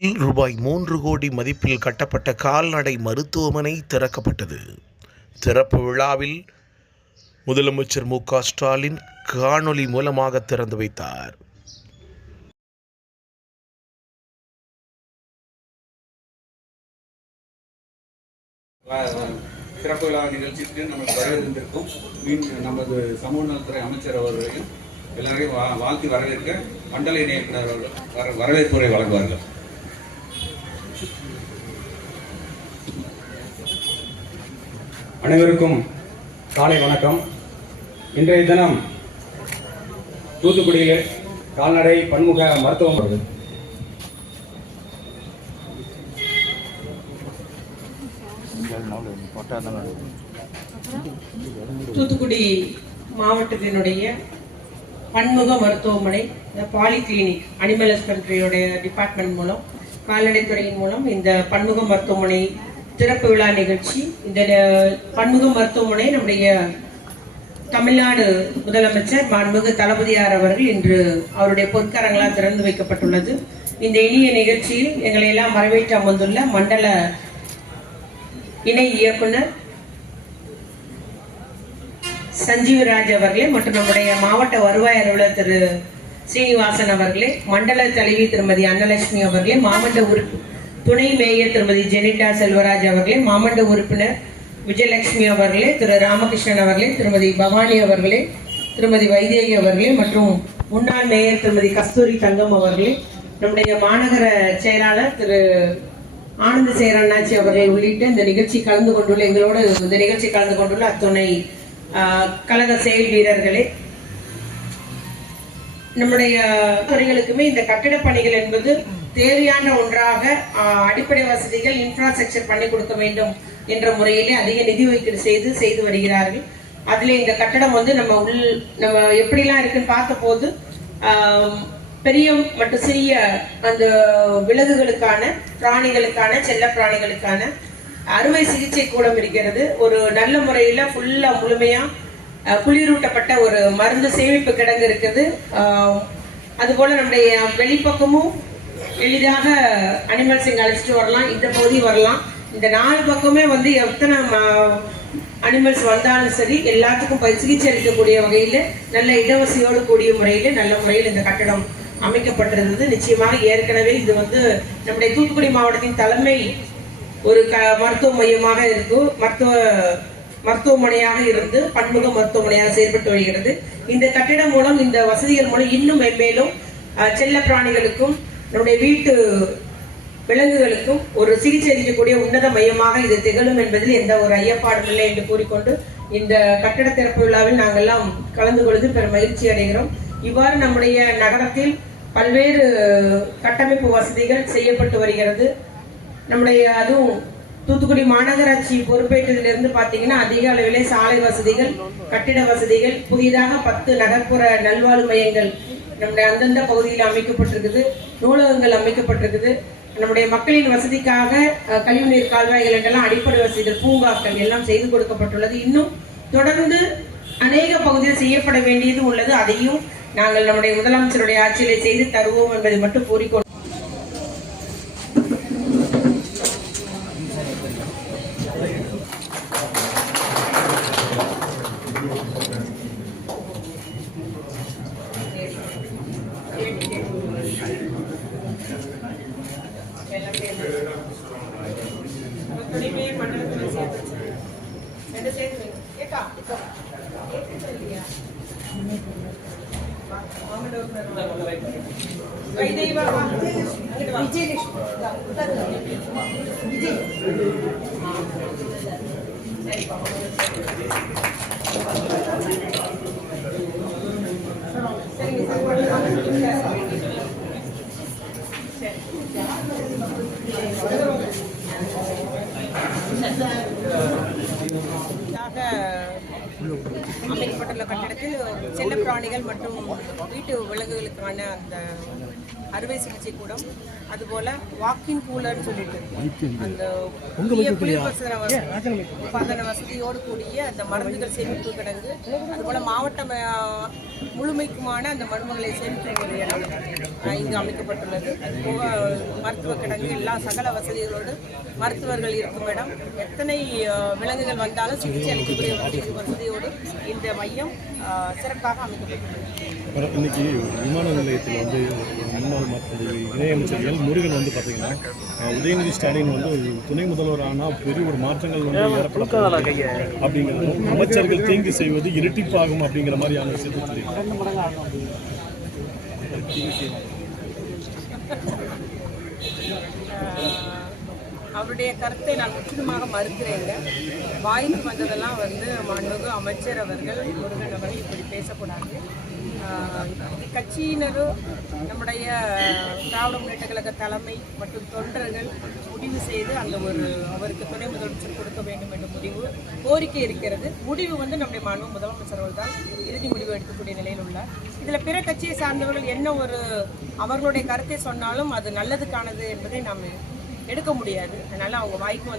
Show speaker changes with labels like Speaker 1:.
Speaker 1: ரூபாய் மூன்று கோடி மதிப்பில் கட்டப்பட்ட கால்நடை மருத்துவமனை திறக்கப்பட்டது. திறப்பு விழாவில் முதலமைச்சர் மு க ஸ்டாலின் காணொலி மூலமாக திறந்து வைத்தார்.
Speaker 2: சிறப்பு விழா நிகழ்ச்சிக்கு நமக்கு வரவேற்கும் மீன் நமது சமூக நலத்துறை அமைச்சர் அவர்களையும் எல்லாரையும் வாழ்த்தி வரவேற்க மண்டல இணையத்தினர் வரவேற்புரை வழங்குவார்கள்.
Speaker 3: அனைவருக்கும் காலை வணக்கம். இன்றைய தினம் தூத்துக்குடியில் கால்நடை பன்முக மருத்துவம் வருது
Speaker 4: தூத்துக்குடி மாவட்டத்தினுடைய பன்முக மருத்துவமனை இந்த பாலி கிளினிக் அனிமல் ஹஸ்பண்ட்ரியோடைய டிபார்ட்மெண்ட் மூலம் கால்நடைத்துறையின் மூலம் இந்த பன்முக மருத்துவமனை திறப்பு விழா நிகழ்ச்சி. இந்த பன்முகம் மருத்துவமனை நம்முடைய தமிழ்நாடு முதலமைச்சர் மாண்புமிகு தளபதியார் அவர்கள் இன்று அவருடைய பொற்கரங்களால் திறந்து வைக்கப்பட்டுள்ளது. இந்த இனிய நிகழ்ச்சியில் எங்களை எல்லாம் வரவேற்று அமர்ந்துள்ள மண்டல இணை இயக்குனர் சஞ்சீவராஜ் அவர்களே மற்றும் நம்முடைய மாவட்ட வருவாய் அலுவலர் திரு சீனிவாசன் அவர்களே மண்டல தலைவி திருமதி அன்னலட்சுமி அவர்களே மாவட்ட உறுப்பு துணை மேயர் திருமதி ஜெனிட்டா செல்வராஜ் அவர்களே மாமண்ட உறுப்பினர் விஜயலட்சுமி அவர்களே திரு ராமகிருஷ்ணன் அவர்களே திருமதி பவானி அவர்களே திருமதி வைதேகி அவர்களே மற்றும் முன்னாள் மேயர் திருமதி கஸ்தூரி தங்கம் அவர்களே நம்முடைய மாநகர செயலாளர் திரு ஆனந்த சேரண்ணாச்சி அவர்கள் உள்ளிட்ட இந்த நிகழ்ச்சி கலந்து கொண்டுள்ள எங்களோடு இந்த நிகழ்ச்சி கலந்து கொண்டுள்ள அத்துணை கழக செயல் வீரர்களே. நம்முடைய துறைகளுக்குமே இந்த கட்டிட பணிகள் என்பது தேவையான ஒன்றாக அடிப்படை வசதிகள் இன்ஃப்ராஸ்ட்ரக்சர் பண்ணி கொடுக்க வேண்டும் என்ற முறையிலே அதிக நிதி ஒதுக்கீடு செய்து செய்து வருகிறார்கள். அதில் இந்த கட்டடம் வந்து நம்ம உள் நம்ம எப்படிலாம் இருக்குன்னு பார்த்த போது பெரிய மற்றும் சிறிய அந்த விலங்குகளுக்கான பிராணிகளுக்கான செல்ல பிராணிகளுக்கான அறுவை சிகிச்சை கூடம் இருக்கிறது. ஒரு நல்ல முறையில ஃபுல்லா முழுமையா குளிரூட்டப்பட்ட ஒரு மருந்து சேமிப்பு கிடங்கு இருக்குது. அதுபோல் நம்முடைய வெளிப்பக்கமும் எளிதாக அனிமல்ஸ் இங்க அழைச்சிட்டு வரலாம். இந்த பகுதி வரலாம். இந்த நாலு பக்கமே வந்து எத்தனை அனிமல்ஸ் வந்தாலும் சரி எல்லாத்துக்கும் சிகிச்சை அளிக்கக்கூடிய வகையில் நல்ல இடவசதியோடு கூடிய முறையில் நல்ல முறையில் இந்த கட்டடம் அமைக்கப்பட்டிருந்தது. நிச்சயமாக ஏற்கனவே இது வந்து நம்முடைய தூத்துக்குடி மாவட்டத்தின் தலைமை ஒரு க மருத்துவ மையமாக இருக்கும் மருத்துவ மருத்துவமனையாக இருந்து பன்முக மருத்துவமனையாக செயல்பட்டு வருகிறது. இந்த கட்டிடம் மூலம் இந்த வசதிகள் மூலம் இன்னும் மென்மேலும் செல்ல பிராணிகளுக்கும் நம்முடைய வீட்டு விலங்குகளுக்கும் ஒரு சிகிச்சை அளிக்கக்கூடிய உன்னத மையமாக இது திகழும் என்பதில் எந்த ஒரு ஐயப்பாடும் இல்லை என்று கூறிக்கொண்டு இந்த கட்டட திறப்பு விழாவில் நாங்கெல்லாம் கலந்து கொள்வது பெரும் மகிழ்ச்சி அடைகிறோம். இவ்வாறு நம்முடைய நகரத்தில் பல்வேறு கட்டமைப்பு வசதிகள் செய்யப்பட்டு வருகிறது. நம்முடைய அதுவும் தூத்துக்குடி மாநகராட்சி பொறுப்பேற்றதிலிருந்து பார்த்தீங்கன்னா அதிக அளவிலே சாலை வசதிகள் கட்டிட வசதிகள் புதிதாக பத்து நகர்ப்புற நல்வாழ்வு மையங்கள் நம்முடைய அந்தந்த பகுதியில் அமைக்கப்பட்டிருக்குது நூலகங்கள் அமைக்கப்பட்டிருக்குது. நம்முடைய மக்களின் வசதிக்காக கழிவுநீர் கால்வாய்கள் என்றெல்லாம் அடிப்படை வசதிகள் பூங்காக்கள் எல்லாம் செய்து கொடுக்கப்பட்டுள்ளது. இன்னும் தொடர்ந்து அநேக பகுதியில் செய்யப்பட வேண்டியது உள்ளது. அதையும் நாங்கள் நம்முடைய முதலமைச்சருடைய ஆட்சியிலே செய்து தருவோம் என்பதை மட்டும் கூறிக்கொண்டு புதிதாக அமைக்கப்பட்டுள்ள கட்டிடத்தில் செல்ல பிராணிகள் மற்றும் வீட்டு விலங்குகளுக்கான அந்த அறுவை சிகிச்சை கூடம் அதுபோல வாக்கின் கூலர்னு சொல்லிட்டு. அந்த குளிர்பதன வசதி- பதன வசதியோடு கூடிய அந்த மருந்துகள் சேமிப்பு கிடங்கு அதுபோல மாவட்ட ம- முழுமைக்குமான அந்த மருந்துகளை சேமிக்கும் இடம் இங்கு அமைக்கப்பட்டுள்ளது. மருத்துவ கிடங்கு எல்லா சகல வசதிகளோடு மருத்துவர்கள் இருக்கும் இடம். எத்தனை விலங்குகள் வந்தாலும் சிகிச்சை அளிக்கக்கூடிய வசதி- வசதியோடு இந்த மையம் சிறப்பாக அமைக்கப்பட்டுள்ளது.
Speaker 5: இன்னைக்கு விமான நிலையத்தில் வந்து முன்னாள் இணையமைச்சர் எல் முருகன் வந்து பார்த்தீங்கன்னா உதயநிதி ஸ்டாலின் வந்து துணை முதல்வர் ஆனால் பெரிய ஒரு மாற்றங்கள் வந்து ஏற்பட போகுது அப்படிங்கிறதும் அமைச்சர்கள் தீங்கு செய்வது இரட்டிப்பாகும் அப்படிங்கிற மாதிரியான விஷயத்தை சொல்லியிருக்காங்க.
Speaker 4: அவருடைய கருத்தை நான் முற்றிலுமாக மறுக்கிறேங்க. வாய்ப்பு வந்ததெல்லாம் வந்து மாண்புமிகு அமைச்சர் அவர்கள் முருகன் அவர்கள் இப்படி பேசக்கூடாது. கட்சியினரும் நம்முடைய திராவிட முன்னேற்ற கழக தலைமை மற்றும் தொண்டர்கள் முடிவு செய்து அந்த ஒரு அவருக்கு துணை முதலமைச்சர் கொடுக்க வேண்டும் என்ற முடிவு கோரிக்கை இருக்கிறது. முடிவு வந்து நம்முடைய மாண்பு முதலமைச்சர் அவர்கள் தான் இறுதி முடிவு எடுக்கக்கூடிய நிலையில் உள்ளார். இதில் பிற கட்சியை சார்ந்தவர்கள் என்ன ஒரு அவர்களுடைய கருத்தை சொன்னாலும் அது நல்லதுக்கானது என்பதை நாம் எடுக்க முடியாது. அதனால அவங்க வாய்க்கும்